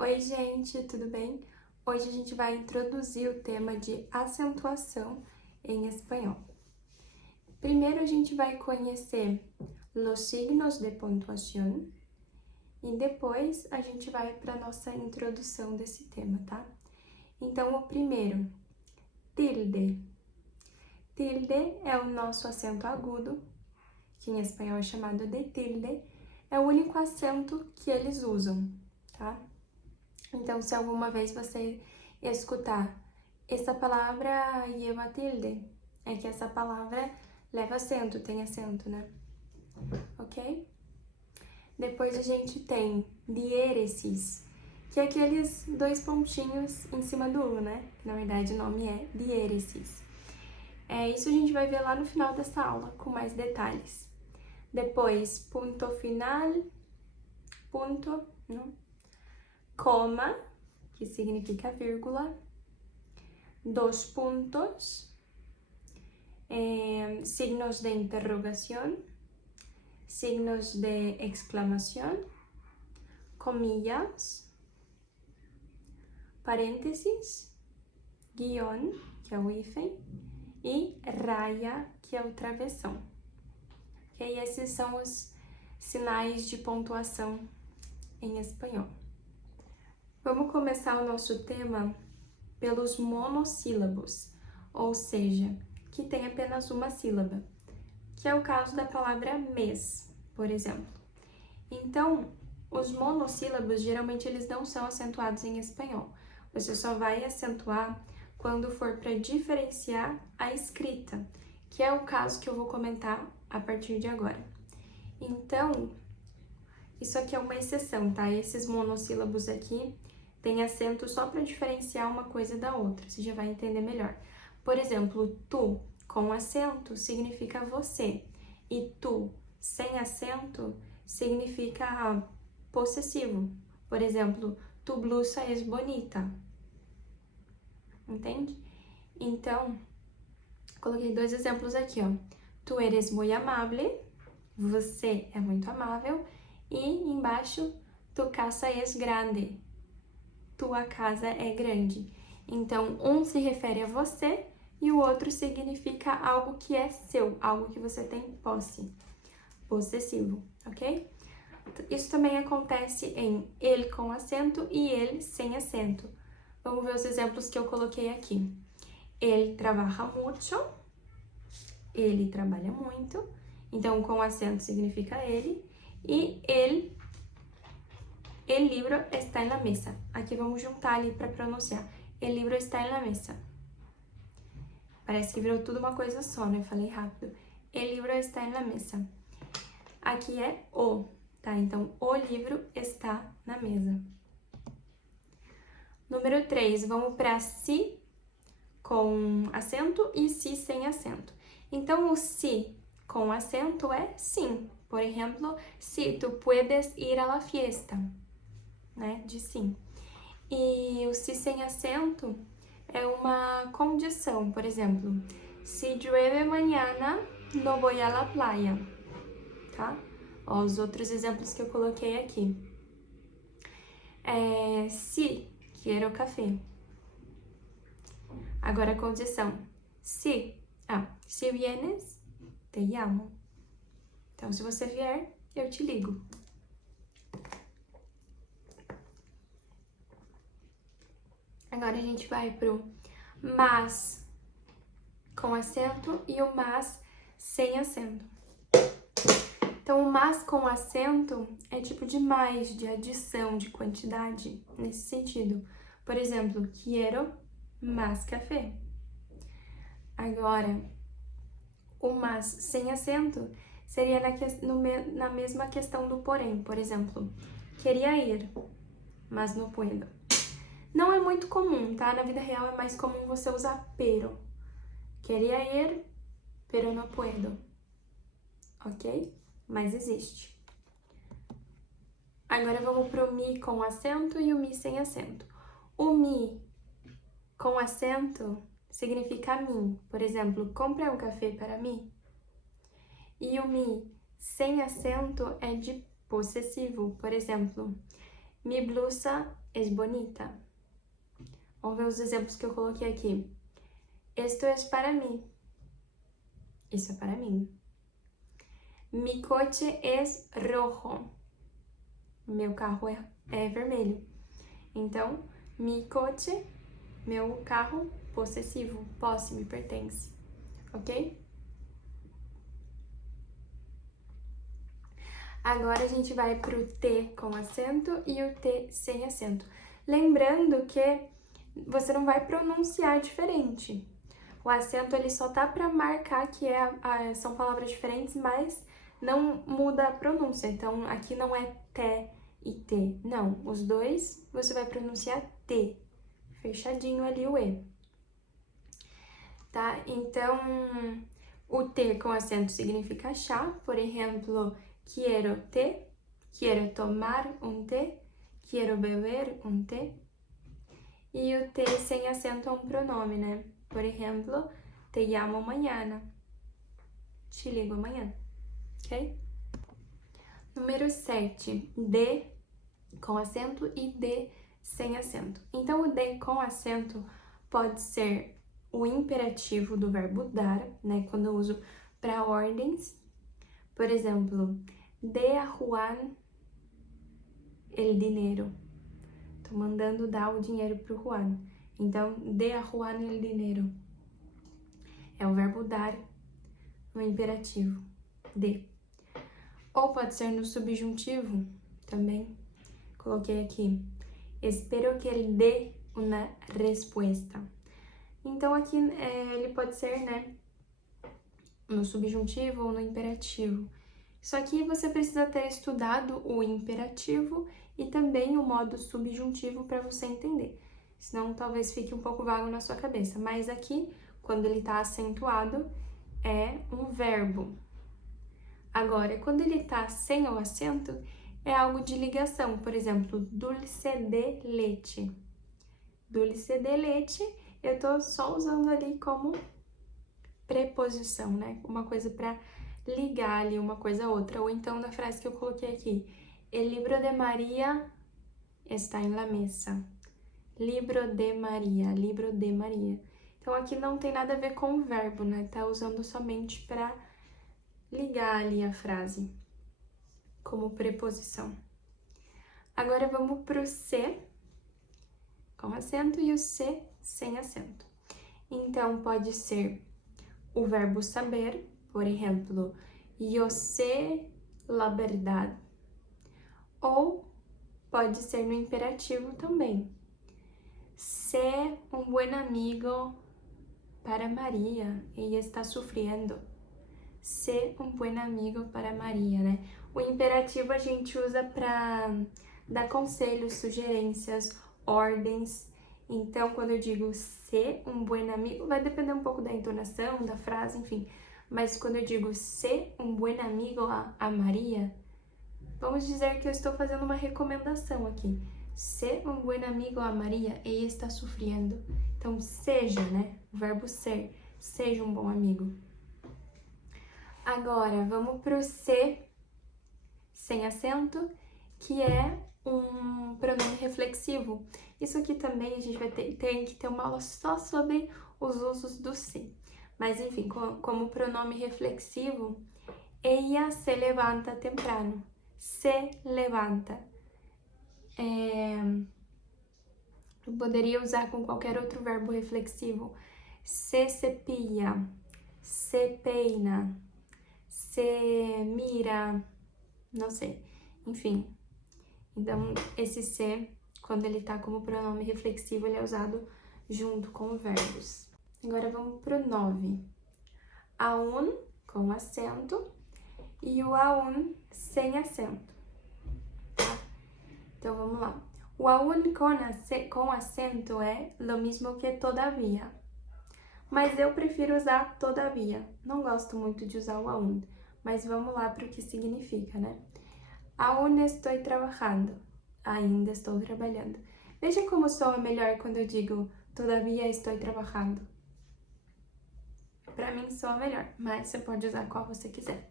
Oi, gente, tudo bem? Hoje a gente vai introduzir o tema de acentuação em espanhol. Primeiro a gente vai conhecer los signos de pontuación e depois a gente vai para a nossa introdução desse tema, tá? Então, o primeiro, tilde. Tilde é o nosso acento agudo, que em espanhol é chamado de tilde, é o único acento que eles usam, tá? Então, se alguma vez você escutar essa palavra lleva tilde, é que essa palavra leva acento, tem acento, né? Ok? Depois a gente tem diéresis, que é aqueles dois pontinhos em cima do U, né? Na verdade, o nome é diéresis. Isso a gente vai ver lá no final dessa aula, com mais detalhes. Depois, ponto final, ponto, não? Coma, que significa vírgula, dos puntos, signos de interrogación, signos de exclamación, comillas, paréntesis, guión, que é o hífen, e raya, que é o travessão. Okay? Esses são os sinais de pontuação em espanhol. Vamos começar o nosso tema pelos monossílabos, ou seja, que tem apenas uma sílaba, que é o caso da palavra mês, por exemplo. Então, os monossílabos, geralmente, eles não são acentuados em espanhol. Você só vai acentuar quando for para diferenciar a escrita, que é o caso que eu vou comentar a partir de agora. Então, isso aqui é uma exceção, tá? Esses monossílabos aqui tem acento só para diferenciar uma coisa da outra, você já vai entender melhor. Por exemplo, tu com acento significa você, e tu sem acento significa possessivo. Por exemplo, tu blusa es bonita. Entende? Então, coloquei dois exemplos aqui, ó. Tu eres muy amable, você é muito amável, e embaixo, tu casa es grande. Tua casa é grande. Então, um se refere a você e o outro significa algo que é seu, algo que você tem posse, possessivo, ok? Isso também acontece em ele com acento e ele sem acento. Vamos ver os exemplos que eu coloquei aqui. Ele trabaja mucho, ele trabalha muito, então com acento significa ele, e el libro está en la mesa. Aqui vamos juntar ali para pronunciar. El libro está en la mesa. Parece que virou tudo uma coisa só, né? Falei rápido. El libro está en la mesa. Aqui é o, tá? Então, o livro está na mesa. Número 3, vamos para si com acento e si sem acento. Então, o si com acento é sim. Por exemplo, si tu puedes ir a la fiesta. Né, de sim. E o si sem acento é uma condição, por exemplo, si llueve mañana, no voy a la playa, tá? Ó, os outros exemplos que eu coloquei aqui. Si quiero café. Agora a condição, si vienes, te llamo. Então, se você vier, eu te ligo. Agora a gente vai pro mas com acento e o mas sem acento. Então, o mas com acento é tipo de mais, de adição, de quantidade, nesse sentido. Por exemplo, quiero más café. Agora, o mas sem acento seria na mesma questão do porém. Por exemplo, queria ir, mas não puedo. Não é muito comum, tá? Na vida real é mais comum você usar pero. Queria ir, pero no puedo. Ok? Mas existe. Agora vamos pro mi com acento e o mi sem acento. O mi com acento significa mim. Por exemplo, compra um café para mim. E o mi sem acento é de possessivo. Por exemplo, Mi blusa es bonita. Vamos ver os exemplos que eu coloquei aqui. Esto es para mí. Isso é para mim. Mi coche es rojo. Meu carro é vermelho. Então, mi coche, meu carro, possessivo, posse, me pertence. Ok? Agora a gente vai pro T com acento e o T sem acento. Lembrando que você não vai pronunciar diferente. O acento ele só tá para marcar que são palavras diferentes, mas não muda a pronúncia. Então, aqui não é té e T. Não, os dois você vai pronunciar T. Fechadinho ali o E. Tá? Então, o T com acento significa chá. Por exemplo, quiero té, quiero tomar un té, quiero beber un té. E o T sem acento é um pronome, né? Por exemplo, te llamo mañana. Te ligo amanhã, ok? Número 7, D com acento e D sem acento. Então, o D com acento pode ser o imperativo do verbo dar, né? Quando eu uso para ordens. Por exemplo, dê a Juan el dinero. Tô mandando dar o dinheiro pro Juan. Então, dê a Juan el dinero. É o verbo dar no imperativo, de. Ou pode ser no subjuntivo, também. Coloquei aqui. Espero que ele dê uma resposta. Então, aqui ele pode ser, né, no subjuntivo ou no imperativo. Só que você precisa ter estudado o imperativo e também o modo subjuntivo para você entender. Senão, talvez fique um pouco vago na sua cabeça. Mas aqui, quando ele está acentuado, é um verbo. Agora, quando ele tá sem o acento, é algo de ligação. Por exemplo, dulce de leite. Dulce de leite, eu tô só usando ali como preposição, né? Uma coisa para ligar ali uma coisa a outra. Ou então, na frase que eu coloquei aqui, el libro de María está en la mesa. Libro de María, livro de Maria. Então, aqui não tem nada a ver com o verbo, né? Tá usando somente para ligar ali a frase como preposição. Agora vamos pro C com acento e o C sem acento. Então, pode ser o verbo saber, por exemplo, yo sé la verdad. Ou pode ser no imperativo também. Sé un buen amigo para María, ella está sufriendo. Ser um bom amigo para Maria, né? O imperativo a gente usa para dar conselhos, sugerências, ordens. Então, quando eu digo ser um bom amigo, vai depender um pouco da entonação, da frase, enfim. Mas quando eu digo ser um bom amigo a Maria, vamos dizer que eu estou fazendo uma recomendação aqui. Ser um bom amigo a Maria, ela está sofrendo. Então, seja, né? O verbo ser. Seja um bom amigo. Agora, vamos para o C sem acento, que é um pronome reflexivo. Isso aqui também a gente vai ter que ter uma aula só sobre os usos do C. Mas, enfim, como pronome reflexivo, ella se levanta temprano. Se levanta. Eu poderia usar com qualquer outro verbo reflexivo. Se cepilla, se peina, se mira, não sei, enfim. Então, esse se, quando ele tá como pronome reflexivo, ele é usado junto com verbos. Agora vamos pro 9. Aún com acento e o aún sem acento, tá? Então, vamos lá. O aún com acento é lo mismo que todavía. Mas eu prefiro usar todavia. Não gosto muito de usar o aún. Mas vamos lá para o que significa, né? Aún estou trabalhando. Ainda estou trabalhando. Veja como soa melhor quando eu digo todavia estou trabalhando. Para mim soa melhor, mas você pode usar qual você quiser.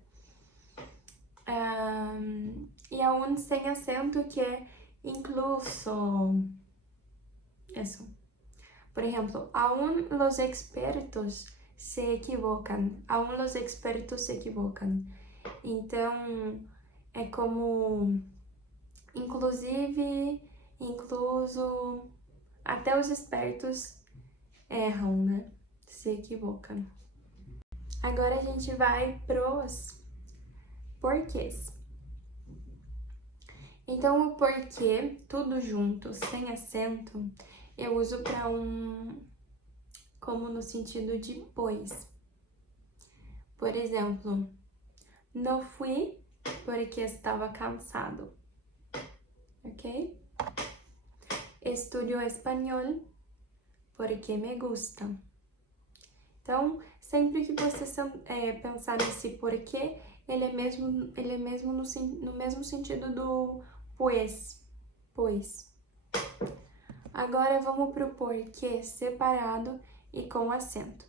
E aún sem acento, que é incluso. Eso. Por ejemplo, aún los expertos se equivocan. Aún los expertos se equivocam. Então, é como inclusive, incluso, até os espertos erram, né? Se equivocam. Agora a gente vai pros porquês. Então, o porquê, tudo junto, sem acento, eu uso para como no sentido de pois. Por exemplo, no fui porque estava cansado, ok? Estudio espanhol porque me gusta. Então, sempre que você pensar nesse porquê, ele é mesmo no mesmo sentido do pois. Agora vamos para o porquê separado e com acento.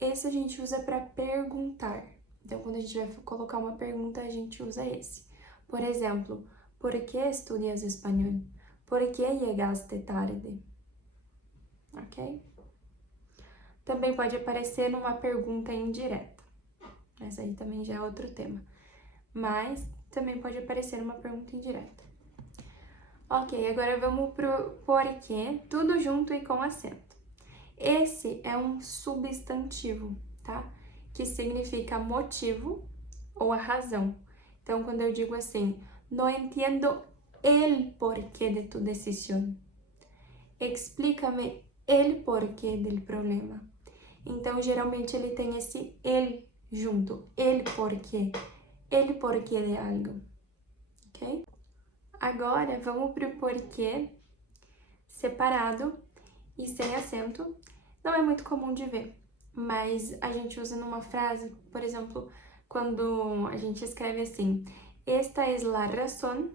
Esse a gente usa para perguntar. Então, quando a gente vai colocar uma pergunta, a gente usa esse. Por exemplo, ¿por qué estudias español? ¿Por qué llegaste tarde? Ok? Também pode aparecer numa pergunta indireta. Essa aí também já é outro tema. Mas também pode aparecer numa pergunta indireta. Ok, agora vamos pro porquê, tudo junto e com acento. Esse é um substantivo, tá? Que significa motivo ou a razão. Então, quando eu digo assim, no entiendo el porqué de tu decisión. Explícame el porqué del problema. Então, geralmente ele tem esse el junto, el porqué de algo, ok? Agora, vamos para o porquê separado e sem acento. Não é muito comum de ver, mas a gente usa numa frase, por exemplo, quando a gente escreve assim, esta es la razón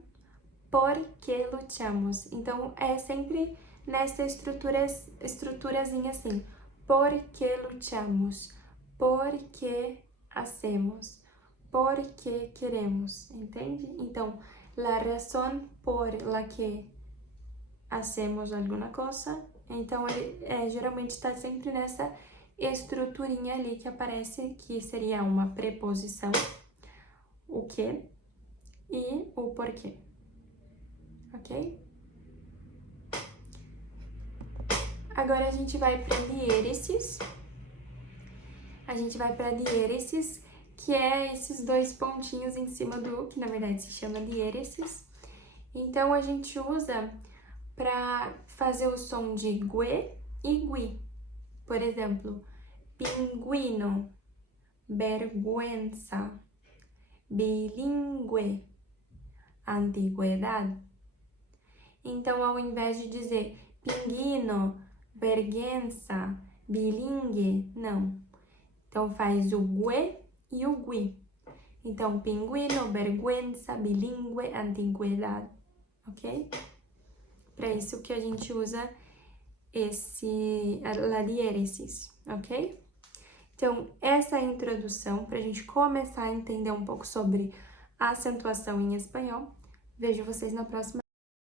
por que luchamos. Então, é sempre nessa estruturazinha assim, por que luchamos, por que hacemos, por que queremos, entende? Então, la razón por la que hacemos alguma coisa. Então, ele geralmente está sempre nessa estruturinha ali que aparece, que seria uma preposição, o que e o porquê, ok? Agora a gente vai para diéresis. A gente vai para diéresis, que é esses dois pontinhos em cima do U, que na verdade se chama diéresis. Então, a gente usa para fazer o som de gue e gui. Por exemplo, pinguino, vergüenza, bilíngue, antiguidade. Então, ao invés de dizer pinguino, vergüenza, bilíngue, não. Então, faz o gue e o gui. Então, pinguino, vergüenza, bilíngue, antiguidade, ok? Para isso que a gente usa la diéresis, ok? Então, essa é a introdução para a gente começar a entender um pouco sobre a acentuação em espanhol. Vejo vocês na próxima.